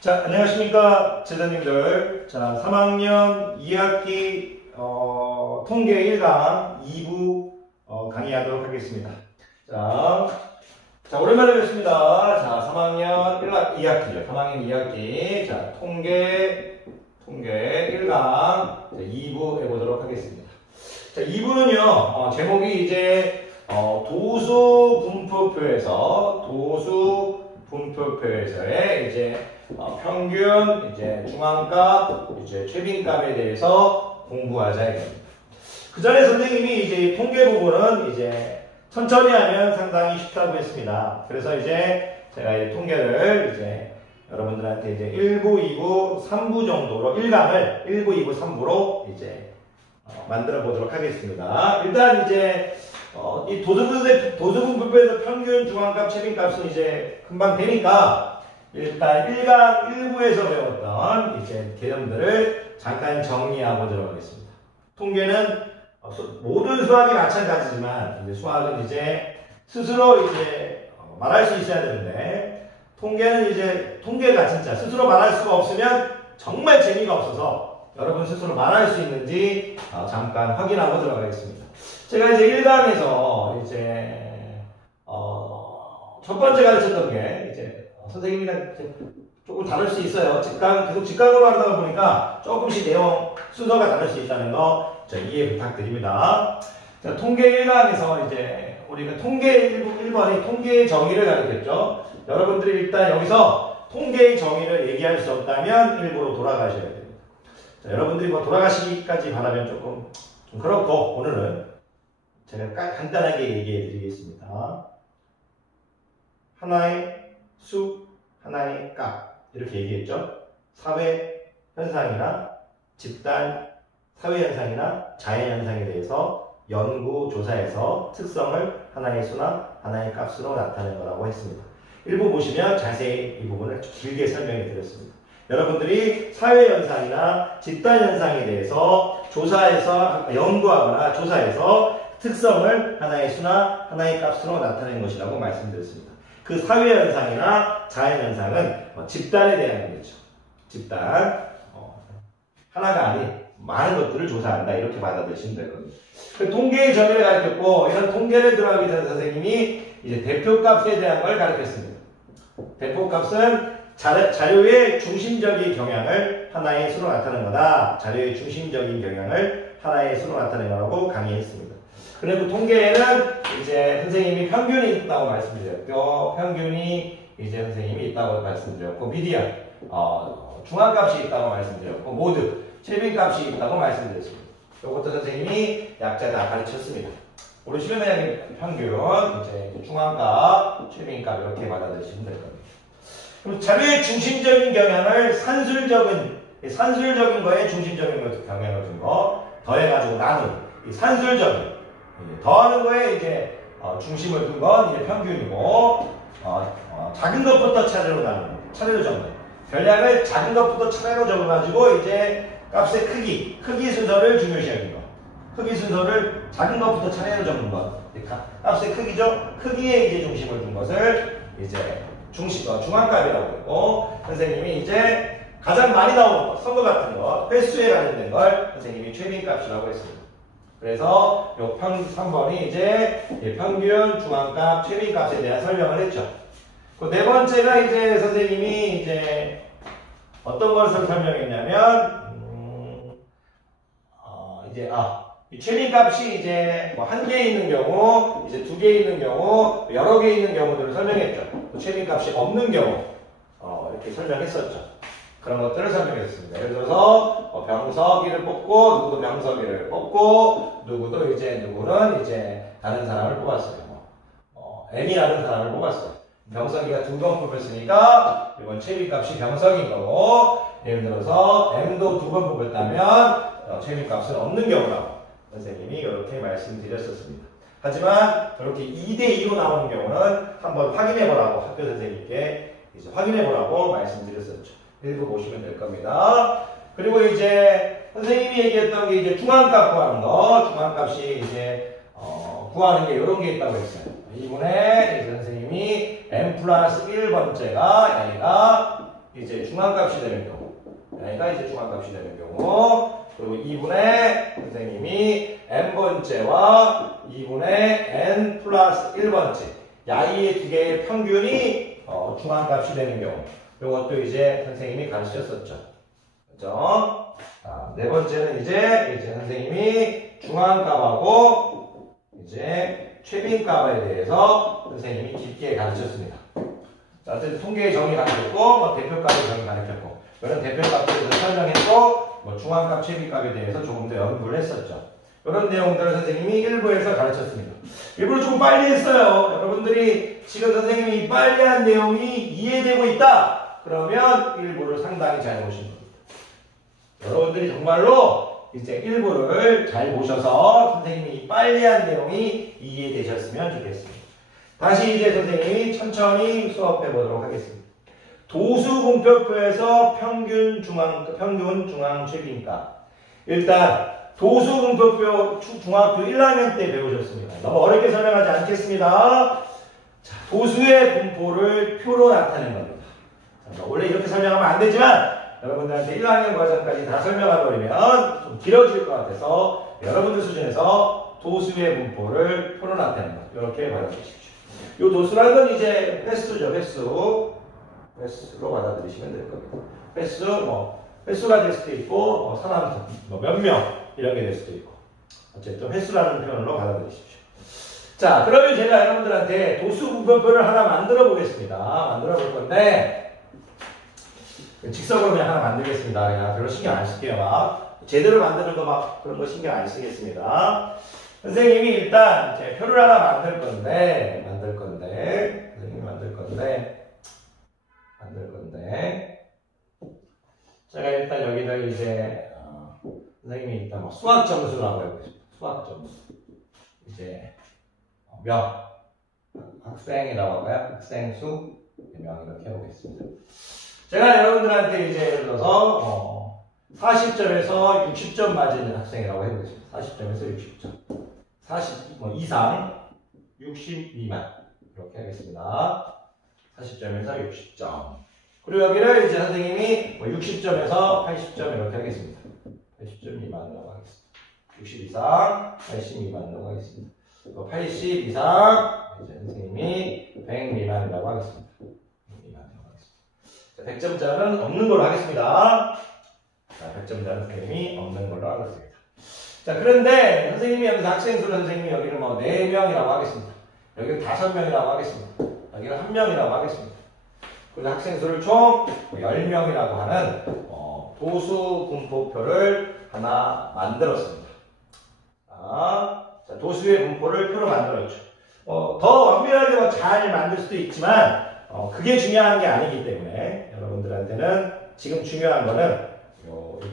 자, 안녕하십니까, 제자님들. 자, 3학년 2학기 통계 1강 2부 강의하도록 하겠습니다. 자, 오랜만에 뵙습니다. 자, 3학년 2학기죠. 3학년 2학기. 자, 통계 1강 2부 해보도록 하겠습니다. 자, 2부는요, 제목이 이제 도수 분포표에서의 이제 평균, 이제 중앙값, 이제 최빈값에 대해서 공부하자 이겁니다. 그 전에 선생님이 이제 통계 부분은 이제 천천히 하면 상당히 쉽다고 했습니다. 그래서 이제 제가 이 통계를 이제 여러분들한테 이제 1부, 2부, 3부 정도로 1강을 1부, 2부, 3부로 이제 만들어 보도록 하겠습니다. 일단 이제 이 도수분포표에서 평균, 중앙값, 최빈값은 이제 금방 되니까 일단 1강 1부에서 배웠던 이제 개념들을 잠깐 정리해 보도록 하겠습니다. 통계는 모든 수학이 마찬가지지만 이제 수학은 이제 스스로 이제 말할 수 있어야 되는데 통계는 이제 통계가 진짜 스스로 말할 수가 없으면 정말 재미가 없어서 여러분 스스로 말할 수 있는지 잠깐 확인해 보도록 하겠습니다. 제가 이제 1강에서 이제 첫 번째 가르쳤던 게 이제 선생님이랑 조금 다를 수 있어요. 계속 직강으로 하다 보니까 조금씩 내용 순서가 다를 수 있다는 거 이해 부탁드립니다. 자, 통계 1강에서 이제 우리가 통계 1번이 통계의 정의를 가르쳤죠. 여러분들이 일단 여기서 통계의 정의를 얘기할 수 없다면 일부로 돌아가셔야 됩니다. 자, 여러분들이 뭐 돌아가시기까지 바라면 조금 좀 그렇고 오늘은 제가 간단하게 얘기해 드리겠습니다. 하나의 수, 하나의 값 이렇게 얘기했죠. 사회 현상이나 집단 사회 현상이나 자연 현상에 대해서 연구 조사해서 특성을 하나의 수나 하나의 값으로 나타낸 거라고 했습니다. 일부 보시면 자세히 이 부분을 길게 설명해 드렸습니다. 여러분들이 사회 현상이나 집단 현상에 대해서 연구하거나 조사해서 특성을 하나의 수나 하나의 값으로 나타낸 것이라고 말씀드렸습니다. 그 사회 현상이나 자연 현상은 집단에 대한 거죠. 집단 하나가 아닌 많은 것들을 조사한다 이렇게 받아들이시면 될 겁니다. 통계의 정의를 가르쳤고 이런 통계를 들어가기 전에 선생님이 이제 대표값에 대한 걸 가르쳤습니다. 대표값은 자료의 중심적인 경향을 하나의 수로 나타내는 거다. 자료의 중심적인 경향을 하나의 수로 나타내는 거라고 강의했습니다. 그리고 통계에는 이제 선생님이 평균이 있다고 말씀드렸고, 평균이 이제 선생님이 있다고 말씀드렸고, 미디안, 중앙값이 있다고 말씀드렸고, 모드, 최빈값이 있다고 말씀드렸습니다. 이것도 선생님이 약자 다 가르쳤습니다. 모르시면 그냥 평균, 이제 중앙값, 최빈값 이렇게 받아들이시면 될 겁니다. 그럼 자료의 중심적인 경향을 산술적인 거에 중심적인 경향을 준 거, 더해가지고 나눈, 이 산술적인, 더하는 거에 이제 중심을 둔 건 이제 평균이고, 작은 것부터 차례로 나누는, 차례로 적는. 별량을 작은 것부터 차례로 적어가지고 이제 값의 크기 순서를 중요시하는 거. 크기 순서를 작은 것부터 차례로 적는 것. 값의 크기죠. 크기에 이제 중심을 둔 것을 이제 중앙값이라고 했고, 선생님이 이제 가장 많이 나오는 것, 선거 같은 것, 횟수에 관련된 걸 선생님이 최빈값이라고 했습니다. 그래서 요 3번이 이제 평균, 중앙값, 최빈값에 대한 설명을 했죠. 그 네 번째가 이제 선생님이 이제 어떤 것을 설명했냐면, 이 최빈값이 이제 뭐 한 개 있는 경우, 이제 두 개 있는 경우, 여러 개 있는 경우들을 설명했죠. 최빈값이 없는 경우, 이렇게 설명했었죠. 그런 것들을 설명했습니다. 예를 들어서 병석이를 뽑고 누구도 병석이를 뽑고 누구는 이제 다른 사람을 뽑았어요. M이라는 사람을 뽑았어요. 병석이가 두 번 뽑혔으니까 이건 최빈값이 병석인 거고, 예를 들어서 M도 두 번 뽑았다면 최빈값은 없는 경우라고 선생님이 이렇게 말씀드렸었습니다. 하지만 이렇게 2대2로 나오는 경우는 한번 확인해보라고 학교 선생님께 이제 확인해보라고 말씀드렸었죠. 일부 보시면 될 겁니다. 그리고 이제 선생님이 얘기했던 게 이제 중앙값 구하는 거, 중앙값이 이제 구하는 게 이런 게 있다고 했어요. 이분에 이제 선생님이 n 플러스 1번째가 얘가 이제 중앙값이 되는 경우. 얘가 이제 중앙값이 되는 경우. 그리고 2분의 선생님이 n번째와 2분의 n 플러스 1번째. 야이의 두 개의 평균이 중앙값이 되는 경우. 이것도 이제 선생님이 가르쳤었죠. 그죠? 네 번째는 이제 선생님이 중앙값하고 이제 최빈값에 대해서 선생님이 깊게 가르쳤습니다. 자, 어쨌든 통계의 정의 가르쳤고, 뭐 대표값의 정의 가르쳤고, 이런 대표값에 대해서 설명했고, 뭐 중앙값, 최빈값에 대해서 조금 더 연구를 했었죠. 이런 내용들을 선생님이 1부에서 가르쳤습니다. 1부를 조금 빨리 했어요. 여러분들이 지금 선생님이 빨리 한 내용이 이해되고 있다. 그러면 1부를 상당히 잘 보신 겁니다. 여러분들이 정말로 이제 1부를 잘 보셔서 선생님이 빨리 한 내용이 이해되셨으면 좋겠습니다. 다시 이제 선생님이 천천히 수업해 보도록 하겠습니다. 도수분표표에서 평균 중앙 최빈값. 일단 도수분표표 중학교 1학년 때 배우셨습니다. 너무 어렵게 설명하지 않겠습니다. 자, 도수의 분포를 표로 나타낸 겁니다. 자, 원래 이렇게 설명하면 안 되지만 여러분들한테 1학년 과정까지 다 설명해버리면 좀 길어질 것 같아서 여러분들 수준에서 도수의 분포를 표로 나타낸 것. 이렇게 받아주십시오. 이 도수라는 건 이제 횟수죠. 횟수로 받아들이시면 될 겁니다. 횟수가 될 수도 있고, 사람, 몇 명, 이런 게 될 수도 있고. 어쨌든 횟수라는 표현으로 받아들이십시오. 자, 그러면 제가 여러분들한테 도수 분포표를 하나 만들어 보겠습니다. 만들어 볼 건데, 직접으로 그냥 하나 만들겠습니다. 그냥 별로 신경 안 쓸게요. 막. 제대로 만드는 거 막 그런 거 신경 안 쓰겠습니다. 선생님이 일단 제 표를 하나 만들 건데, 제가 일단 여기다 이제 선생님이 일단 뭐 수학 점수라고 해보겠습니다. 수학 점수. 이제 학생이라고 할까요? 학생 수 명 이렇게 해보겠습니다. 제가 여러분들한테 이제 예를 들어서 40점에서 60점 맞은 학생이라고 해보겠습니다. 40점에서 60점. 40 이상, 60 미만 이렇게 하겠습니다. 40점에서 60점. 그리고 여기를 이제 선생님이 60점에서 80점 이렇게 하겠습니다. 80점 미만이라고 하겠습니다. 60 이상, 80 미만이라고 하겠습니다. 80 이상, 이제 선생님이 100 미만이라고 하겠습니다. 100 미만이라고 하겠습니다. 자, 100점짜리는 없는 걸로 하겠습니다. 자, 100점짜리 선생님이 없는 걸로 하겠습니다. 자, 그런데 선생님이 여기서 학생 수는 선생님이 여기는 4명이라고 하겠습니다. 여기는 5명이라고 하겠습니다. 여기는 1명이라고 하겠습니다. 그래서 학생 수를 총 10명이라고 하는 도수 분포표를 하나 만들었습니다. 자, 도수의 분포를 표로 만들었죠. 더 완벽하게 잘 만들 수도 있지만 그게 중요한 게 아니기 때문에 여러분들한테는 지금 중요한 거는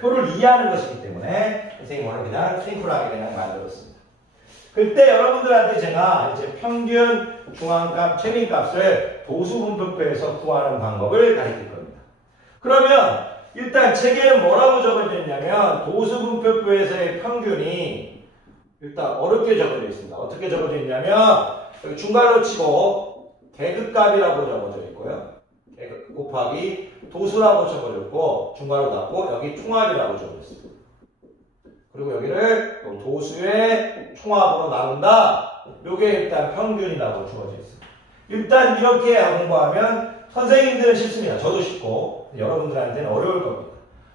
표를 이해하는 것이기 때문에 선생님이 오늘 그냥 심플하게 그냥 만들었습니다. 그때 여러분들한테 제가 이제 평균 중앙값, 최빈값을 도수분표표에서 구하는 방법을 가르칠 겁니다. 그러면 일단 책에는 뭐라고 적어져 있냐면 도수분표표에서의 평균이 일단 어렵게 적어져 있습니다. 어떻게 적어져 있냐면 여기 중괄호 치고 계급값이라고 적어져 있고요. 계급 곱하기 도수라고 적어져 있고 중괄호 닫고 여기 총합이라고 적어져 있습니다. 그리고 여기를 도수의 총합으로 나눈다. 요게 일단 평균이라고 주어져 있습니다. 일단 이렇게 공부하면 선생님들은 쉽습니다. 저도 쉽고 여러분들한테는 어려울 겁니다.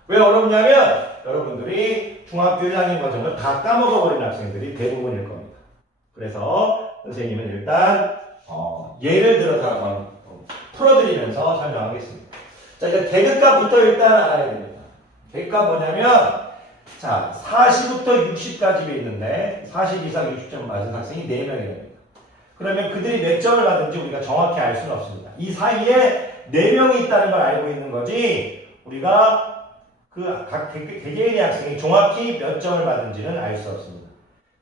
왜 어렵냐면 여러분들이 중학교 1학년 과정을 다 까먹어버린 학생들이 대부분일 겁니다. 그래서 선생님은 일단 예를 들어서 한번 풀어드리면서 설명하겠습니다. 자, 이제 계급값부터 일단 알아야 됩니다. 계급값 뭐냐면 자, 40부터 60까지 있는데 40 이상 60점 맞은 학생이 4명이 됩니다. 그러면 그들이 몇 점을 받은지 우리가 정확히 알 수는 없습니다. 이 사이에 4명이 있다는 걸 알고 있는 거지 우리가 그 각 개개인의 학생이 정확히 몇 점을 받은지는 알 수 없습니다.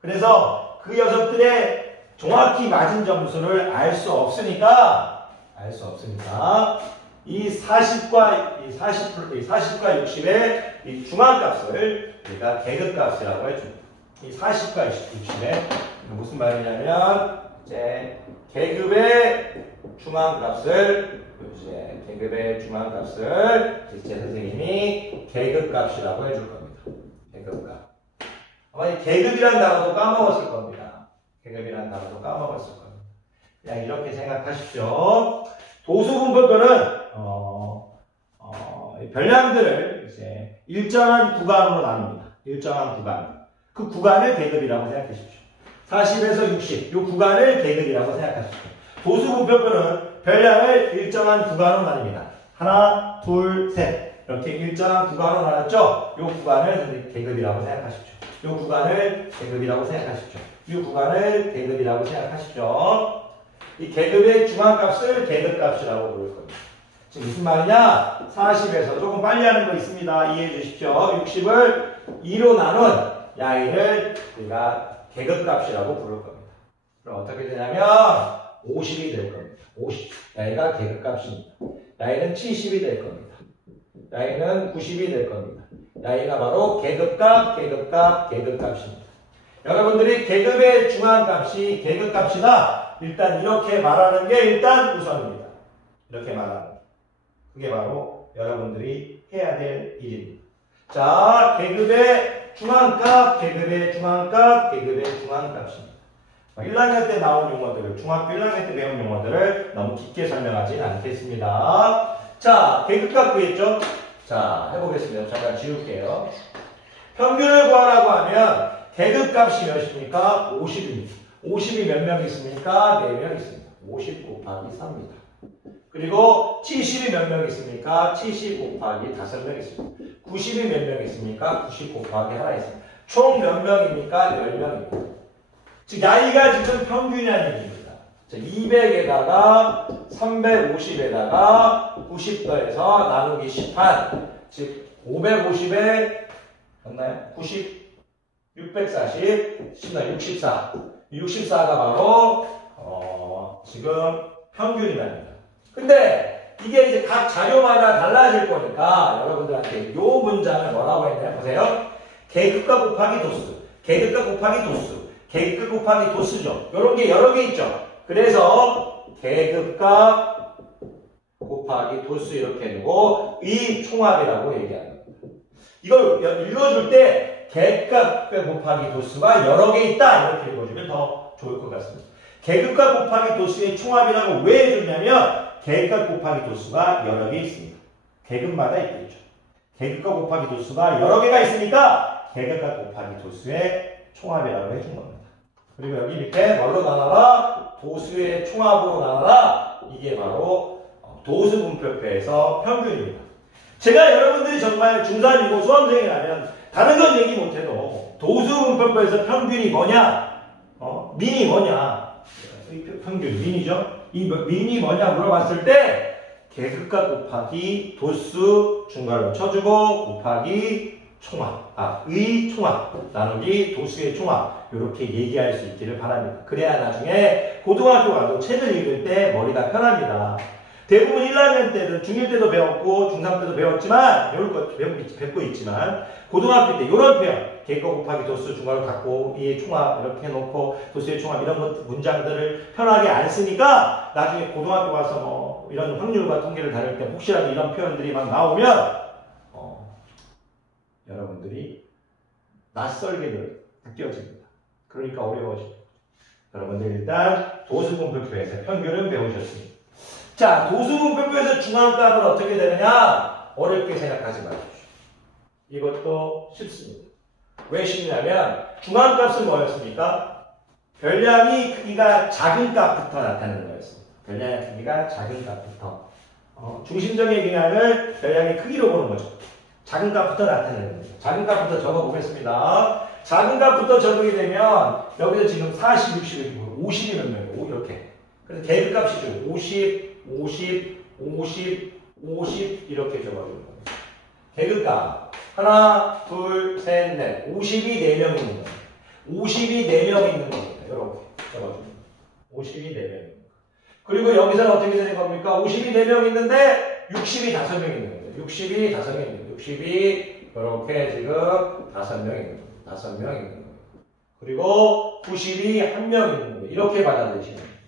그래서 그 녀석들의 정확히 맞은 점수를 알 수 없으니까 이 40과 60의 이 중앙값을 우리가 계급값이라고 해줍니다. 이 40과 60의 무슨 말이냐면 이제 계급의 중앙값을 이제 계급의 중앙값을 제 선생님이 계급값이라고 해줄 겁니다. 계급값. 아마 이 계급이란 단어도 까먹었을 겁니다. 계급이란 단어도 까먹었을 겁니다. 그냥 이렇게 생각하십시오. 도수분포표는 별량들을 이제 일정한 구간으로 나눕니다. 일정한 구간. 그 구간을 계급이라고 생각하십시오. 40에서 60, 이 구간을 계급이라고 생각하십시오. 도수분포표는 별량을 일정한 구간으로 나눕니다. 하나, 둘, 셋. 이렇게 일정한 구간으로 나눴죠? 이 구간을 계급이라고 생각하십시오. 이 구간을 계급이라고 생각하십시오. 이 구간을 계급이라고 생각하십시오. 이 계급의 중앙값을 계급값이라고 부를 겁니다. 지금 무슨 말이냐? 40에서 조금 빨리 하는 거 있습니다. 이해해 주십시오. 60을 2로 나눈 야이를 우리가 계급값이라고 부를 겁니다. 그럼 어떻게 되냐면 50이 될 겁니다. 50. 야이가 계급값입니다. 야이는 70이 될 겁니다. 야이는 90이 될 겁니다. 야이가 바로 계급값, 계급값, 계급값입니다. 여러분들이 계급의 중앙값이 계급값이다. 일단 이렇게 말하는 게 일단 우선입니다. 이렇게 말하는 게. 그게 바로 여러분들이 해야 될 일입니다. 자, 계급의 중앙값, 계급의 중앙값, 계급의 중앙값입니다. 1학년 때 나온 용어들을, 중학교 1학년 때 배운 용어들을 너무 깊게 설명하진 않겠습니다. 자, 계급값 구했죠? 자, 해보겠습니다. 잠깐 지울게요. 평균을 구하라고 하면 계급값이 몇입니까? 50입니다. 50이 몇 명 있습니까? 4명 있습니다. 50 곱하기 4입니다. 그리고 70이 몇 명 있습니까? 70 곱하기 5명 있습니다. 90이 몇 명 있습니까? 90 곱하기 하나 있습니다. 총 몇 명입니까? 10명입니다. 즉, 야이가 지금 평균이라는 얘기입니다. 200에다가 350에다가 90 더해서 나누기 10한, 즉 550에 맞나요? 90, 640, 64. 64가 바로 지금 평균이랍니다. 근데 이게 이제 각 자료마다 달라질 거니까 여러분들한테 요 문장을 뭐라고 했나요? 보세요. 계급값 곱하기 도수, 계급값 곱하기 도수, 계급값 곱하기 도수죠. 요런 게 여러 개 있죠. 그래서 계급값 곱하기 도수 이렇게 되고 이 총합이라고 얘기하는 겁니다. 이걸 읽어줄 때 계급값 곱하기 도수가 여러 개 있다 이렇게 읽어주면 더 좋을 것 같습니다. 계급값 곱하기 도수의 총합이라고 왜 해줬냐면 계급값 곱하기 도수가 여러 개 있습니다. 계급마다 있겠죠. 계급값 곱하기 도수가 여러 개가 있으니까 계급값 곱하기 도수의 총합이라고 해준 겁니다. 그리고 여기 밑에 뭘로 나눠라? 도수의 총합으로 나눠라. 이게 바로 도수분표표에서 평균입니다. 제가 여러분들이 정말 중3이고 수험생이라면 다른 건 얘기 못해도 도수분표표에서 평균이 뭐냐? 민이 뭐냐? 평균, 민이죠? 이 민이 뭐냐 물어봤을 때 계급값 곱하기 도수 중괄호 쳐주고 곱하기 총합, 의 총합, 나누기 도수의 총합 이렇게 얘기할 수 있기를 바랍니다. 그래야 나중에 고등학교 가도 책을 읽을 때 머리가 편합니다. 대부분 1학년 때는 중1 때도 배웠고 중3 때도 배웠지만 배울 거 배우고 있지만 고등학교 때 이런 표현 계급 곱하기 도수 중괄호 갖고 이 총합 이렇게 해놓고 도수의 총합 이런 것 문장들을 편하게 안 쓰니까 나중에 고등학교 가서 뭐 이런 확률과 통계를 다룰 때 혹시라도 이런 표현들이 막 나오면 여러분들이 낯설게 느껴집니다. 그러니까 어려워집니다. 여러분들 일단 도수분표표에서 평균은 배우셨습니다. 자, 도수분표표에서 중앙값은 어떻게 되느냐? 어렵게 생각하지 마십시오. 이것도 쉽습니다. 왜 쉽냐면 중앙값은 뭐였습니까? 별량이 크기가 작은 값부터 나타내는 거였습니다. 별량의 크기가 작은 값부터. 중심적인 기능을 별량의 크기로 보는 거죠. 작은 값부터 나타내는 거죠. 작은 값부터 적어보겠습니다. 작은 값부터 적게 되면 여기서 지금 40, 60, 50이 몇 명이에요? 이렇게. 그래서 계급값이죠. 50, 50, 50, 50 이렇게 적어주는 겁니다. 계급값. 하나, 둘, 셋, 넷. 50이 4명 있는 겁니다. 50이 4명 있는 겁니다. 이렇게 적어줍니다. 50이 4명 있는 겁니다. 그리고 여기서는 어떻게 되는 겁니까? 50이 4명 있는데 60이 5명 있는 겁니다. 60이 5명 있는 겁니다. 60이 이렇게 지금 5명 있는 겁니다. 5명 있는 겁니다. 그리고 90이 1명 있는 겁니다. 이렇게 받아들이시면 됩니다.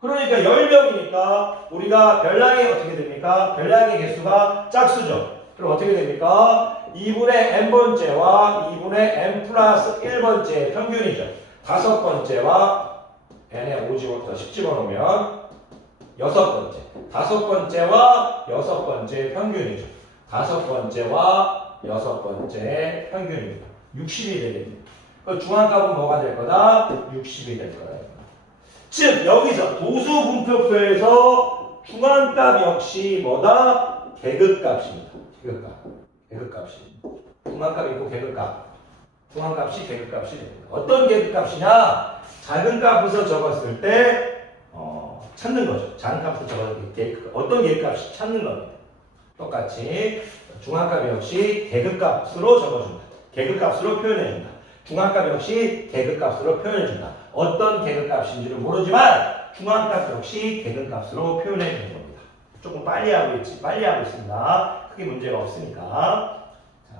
그러니까 10명이니까 우리가 별량이 어떻게 됩니까? 별량의 개수가 짝수죠. 그럼 어떻게 됩니까? 2분의 n번째와 2분의 n 플러스 1번째의 평균이죠. 5번째와 n에 10 집어넣으면 6번째. 5번째와 6번째의 평균이죠. 5번째와 6번째의 평균입니다. 60이 되겠네요. 중앙값은 뭐가 될 거다? 60이 될 거다. 즉 여기서 도수분표표에서 중앙값 역시 뭐다? 계급값입니다. 계급값입니다. 중앙값이 있고 계급값. 중앙값이 계급값이 됩니다. 어떤 계급값이냐? 작은 값에서 적었을 때 찾는 거죠. 작은 값에서 적었을 때 어떤 계급값이 찾는 겁니다. 똑같이 중앙값 역시 계급값으로 적어준다. 계급값으로 표현해준다. 중앙값 역시 계급값으로 표현해준다. 어떤 계급값인지는 모르지만 중앙값 역시 계급값으로 표현해주는 겁니다. 조금 빨리 하고 있습니다. 크게 문제가 없으니까. 자,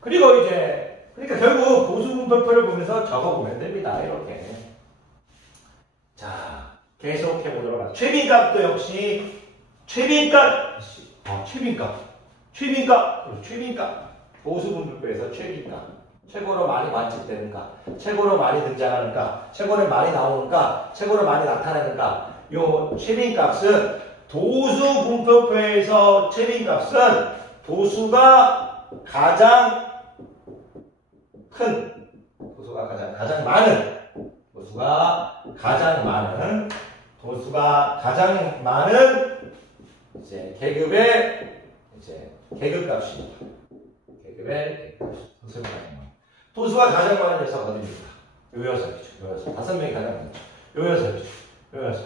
그리고 이제 그러니까 결국 도수분표표를 보면서 적어보면 됩니다. 이렇게. 자, 계속 해보도록 하겠습니다. 최빈값도 역시 최빈값. 도수분표표에서 최빈값. 최고로 많이 관측되는가, 최고로 많이 등장하는가, 최고로 많이 나오는가, 최고로 많이 나타나는가. 요 최빈값은 도수분표표에서 최빈값은 도수가 가장 큰, 도수가 가장 많은 이제 계급의 이제 계급값입니다. 계급의 계급값. 도수가 가장 많은 녀석 어디입니까? 요 녀석이죠. 5명이 가장 많죠. 요 녀석.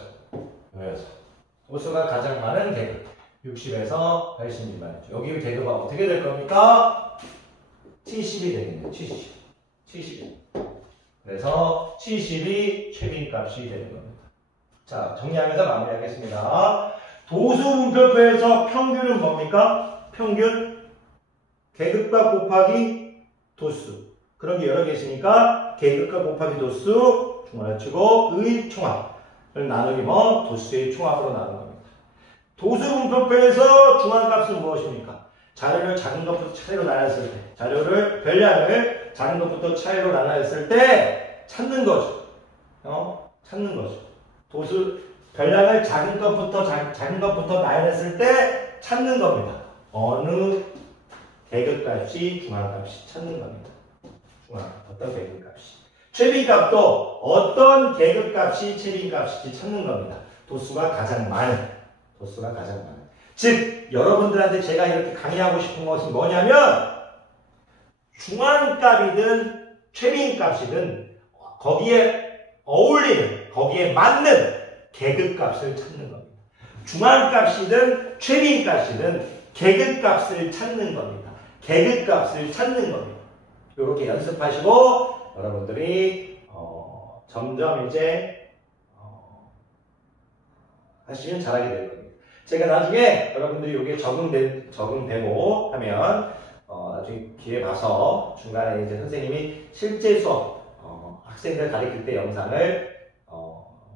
도수가 가장 많은 계급. 60에서 80 미만이죠. 여기 계급은 어떻게 될 겁니까? 70이 되겠네요. 70. 그래서 70이 최빈값이 되는 겁니다. 자, 정리하면서 마무리하겠습니다. 도수분표표에서 평균은 뭡니까? 평균 계급값 곱하기 도수. 그런 게 여러 개 있으니까 계급값 곱하기 도수 중괄호 치고 의 총합을 나누기 도수의 총합으로 나눈 겁니다. 도수분표표에서 중앙값은 무엇입니까? 자료를 작은 것부터 차이로 나눴을 때, 별량을 작은 것부터 차이로 나눴을 때 찾는 거죠. 별량을 작은 것부터 나눴을 때 찾는 겁니다. 어느 계급값이 중앙값이 찾는 겁니다. 어떤 계급값이. 최빈값도 어떤 계급값이 최빈값인지 찾는 겁니다. 도수가 가장 많은. 즉, 여러분들한테 제가 이렇게 강의하고 싶은 것은 뭐냐면, 중앙값이든 최빈값이든 거기에 어울리는, 거기에 맞는 계급값을 찾는 겁니다. 중앙값이든 최빈값이든 계급값을 찾는 겁니다. 이렇게 연습하시고 여러분들이 점점 이제 하시면 잘하게 될 겁니다. 제가 나중에 여러분들이 이게 적응되고 하면 나중에 기회 봐서 중간에 이제 선생님이 실제 수업 학생들 가르칠 때 영상을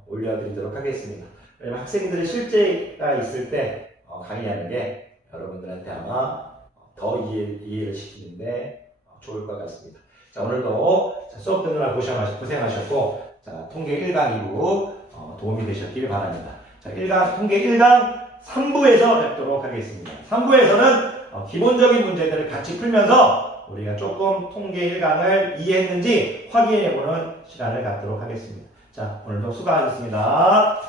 올려드리도록 하겠습니다. 왜냐면 학생들이 실제가 있을 때 강의하는 게 여러분들한테 아마 더 이해를 시키는데 좋을 것 같습니다. 자, 오늘도 수업 듣느라 고생하셨고, 자, 통계 1강 2부 도움이 되셨기를 바랍니다. 자, 통계 1강 3부에서 뵙도록 하겠습니다. 3부에서는 기본적인 문제들을 같이 풀면서 우리가 조금 통계 1강을 이해했는지 확인해보는 시간을 갖도록 하겠습니다. 자, 오늘도 수고하셨습니다.